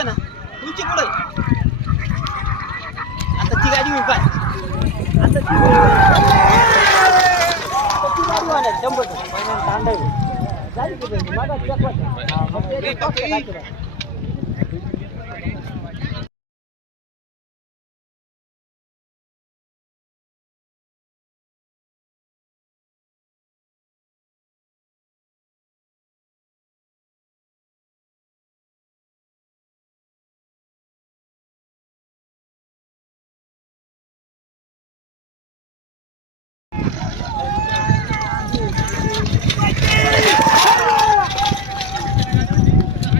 হচ্ছে না তুলছি পড়ে আচ্ছা ঠিক আছে উই ভাই আচ্ছা ঠিক আছে ডম্বর তো ফাইনাল টান্ডাই যাই কি মাদা Yeah. Okay.